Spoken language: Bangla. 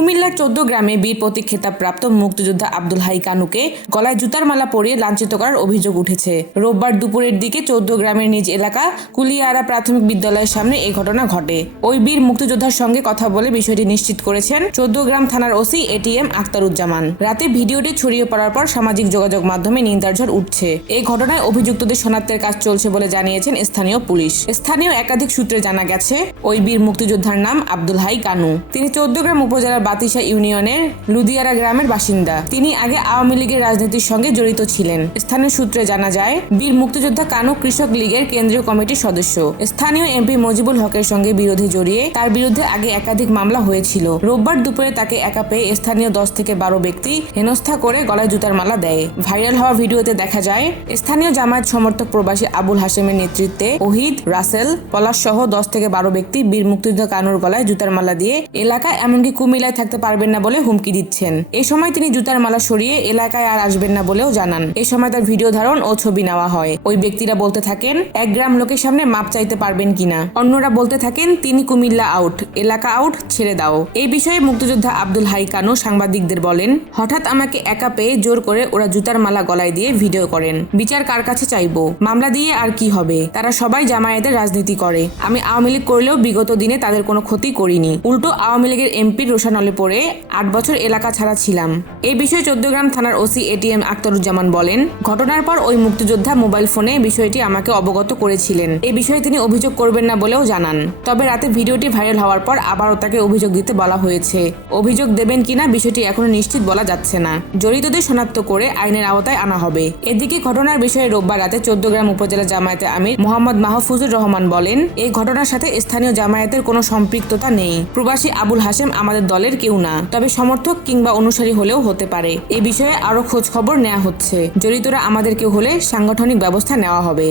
কুমিল্লার 14 গ্রামে বীর প্রতীক খেতাবপ্রাপ্ত মুক্তিযোদ্ধা আব্দুল হাই কানুকে গলায় জুতার মালা পরিয়ে লাঞ্ছিত করার অভিযোগ উঠেছে। রোববার দুপুরের দিকে 14 গ্রামের নিজ এলাকা কুলিয়ারা প্রাথমিক বিদ্যালয়ের সামনে এই ঘটনা ঘটে। ওই বীর মুক্তিযোদ্ধার সঙ্গে কথা বলে বিষয়টি নিশ্চিত করেছেন 14 গ্রাম থানার ওসি এটিএম আখতারুজ্জামান। রাতে ভিডিওটি ছড়িয়ে পড়ার পর সামাজিক যোগাযোগ মাধ্যমে নিন্দার ঝড় উঠছে। এই ঘটনায় অভিযুক্তদের শনাক্তের কাজ চলছে বলে জানিয়েছেন স্থানীয় পুলিশ। স্থানীয় একাধিক সূত্রে জানা গেছে, ওই বীর মুক্তিযোদ্ধার নাম আব্দুল হাই কানু। তিনি 14 গ্রাম উপজেলার বাতিশা ইউনিয়নের লুদিয়ারা গ্রামের বাসিন্দা। তিনি আগে আওয়ামী লীগের রাজনীতির সঙ্গে জড়িত ছিলেন। স্থানীয় সূত্রে জানা যায়, বীর মুক্তিযোদ্ধা কানু কৃষক লীগের কেন্দ্রীয় কমিটির সদস্য। স্থানীয় এমপি মজিবুল হকের সঙ্গে বিরোধী জড়িয়ে তার বিরুদ্ধে আগে একাধিক মামলা হয়েছিল। রোববার দুপুরে তাকে একা পেয়ে স্থানীয় 10 থেকে 12 ব্যক্তি হেনস্থা করে গলায় জুতার মালা দেয়। ভাইরাল হওয়া ভিডিওতে দেখা যায়, স্থানীয় জামায়াত সমর্থক প্রবাসী আবুল হাশেমের নেতৃত্বে ওহিদ, রাসেল, পলাশ সহ 10 থেকে 12 ব্যক্তি বীর মুক্তিযোদ্ধা কানুর গলায় জুতার মালা দিয়ে এলাকায় এমনকি কুমিল্লায় থাকতে পারবেন না বলে হুমকি দিচ্ছেন। এই সময় তিনি জুতার মালা সরিয়ে এলাকায় আর আসবেন না বলেও জানান। এই সময় তার ভিডিও ধারণ ও ছবি নেওয়া হয়। ওই ব্যক্তিরা বলতে থাকেন, 1 গ্রাম লোকের সামনে মাপ চাইতে পারবেন কিনা। অন্যরা বলতে থাকেন, তিনি কুমিল্লা আউট, এলাকা আউট, ছেড়ে দাও। এই বিষয়ে মুক্তিযোদ্ধা আব্দুল হাই কানু সাংবাদিকদের বলেন, হঠাৎ আমাকে একা পেয়ে জোর করে ওরা জুতার মালা গলায় দিয়ে ভিডিও করেন। বিচার কার কাছে চাইবো? মামলা দিয়ে আর কি হবে? তারা সবাই জামায়াতের রাজনীতি করে। আমি আওয়ামী লীগ করলেও বিগত দিনে তাদের কোনো ক্ষতি করিনি। উল্টো আওয়ামী লীগের এমপির রোশানলে পড়ে 8 বছর এলাকা ছাড়া ছিলাম। এই বিষয়ে 14 গ্রাম থানার ওসি এটিএম আখতারুজ্জামান বলেন, ঘটনার পর ওই মুক্তিযোদ্ধা মোবাইল ফোনে বিষয়টি আমাকে অবগত করেছিলেন। এই বিষয়ে তিনি অভিযোগ করবেন না বলেও জানান। তবে রাতে ভিডিওটি ভাইরাল হওয়ার পর আবারও তাকে অভিযোগ দিতে বলা হয়েছে। অভিযোগ দেবেন কিনা বিষয়টি এখনো নিশ্চিত বলা যাচ্ছে না। জড়িতদের শনাক্ত করে আইনের আওতায় আনা হবে। এদিকে ঘটনার বিষয়ে রোববার রাতে 14 গ্রাম উপজেলা জামায়াতে আমির মোহাম্মদ মাহফুজুর রহমান বলেন, এই ঘটনার সাথে স্থানীয় জামায়াতের কোনো সম্পৃক্ততা নেই। প্রবাসী আবুল হাশেম আমাদের দলের কেউ না, তবে সমর্থক কিংবা অনুসারী হলেও হতে পারে। এ বিষয়ে আরো খোঁজ খবর নেওয়া হচ্ছে। জড়িতরা আমাদের কেউ হলে সাংগঠনিক ব্যবস্থা নেওয়া হবে।